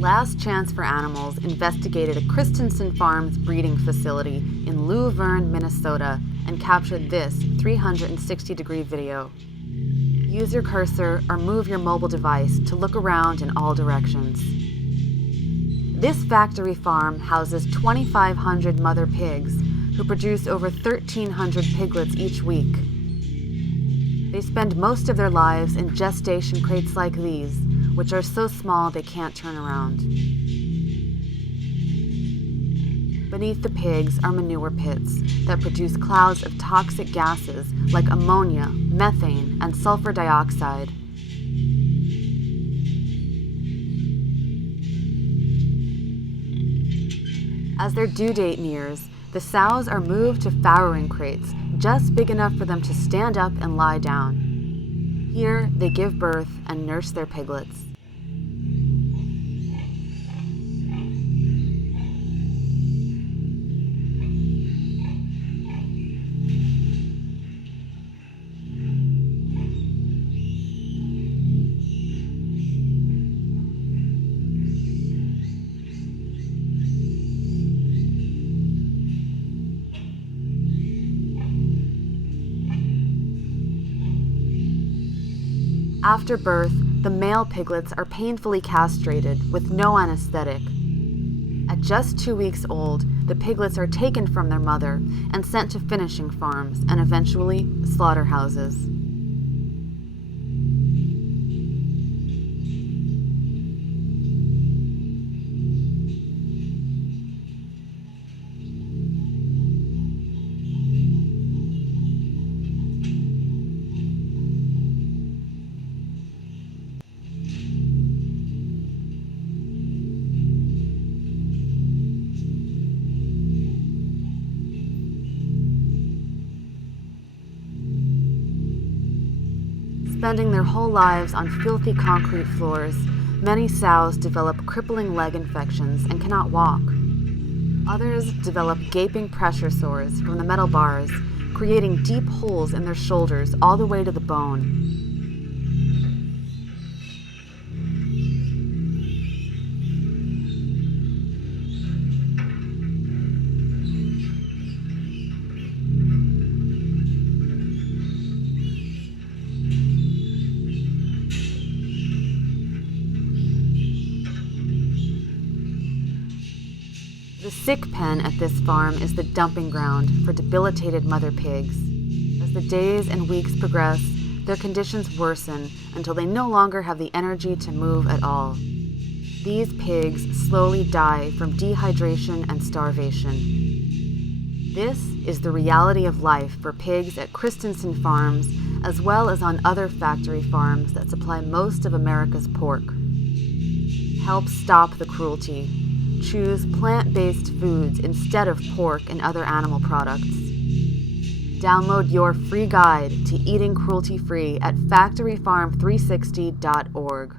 Last Chance for Animals investigated a Christensen Farms breeding facility in Luverne, Minnesota, and captured this 360-degree video. Use your cursor or move your mobile device to look around in all directions. This factory farm houses 2,500 mother pigs who produce over 1,300 piglets each week. They spend most of their lives in gestation crates like these, which are so small they can't turn around. Beneath the pigs are manure pits that produce clouds of toxic gases like ammonia, methane, and sulfur dioxide. As their due date nears, the sows are moved to farrowing crates just big enough for them to stand up and lie down. Here, they give birth and nurse their piglets. After birth, the male piglets are painfully castrated with no anesthetic. At just 2 weeks old, the piglets are taken from their mother and sent to finishing farms and eventually slaughterhouses. Spending their whole lives on filthy concrete floors, many sows develop crippling leg infections and cannot walk. Others develop gaping pressure sores from the metal bars, creating deep holes in their shoulders all the way to the bone. The sick pen at this farm is the dumping ground for debilitated mother pigs. As the days and weeks progress, their conditions worsen until they no longer have the energy to move at all. These pigs slowly die from dehydration and starvation. This is the reality of life for pigs at Christensen Farms, as well as on other factory farms that supply most of America's pork. Help stop the cruelty. Choose plant-based foods instead of pork and other animal products. Download your free guide to eating cruelty-free at factoryfarm360.org.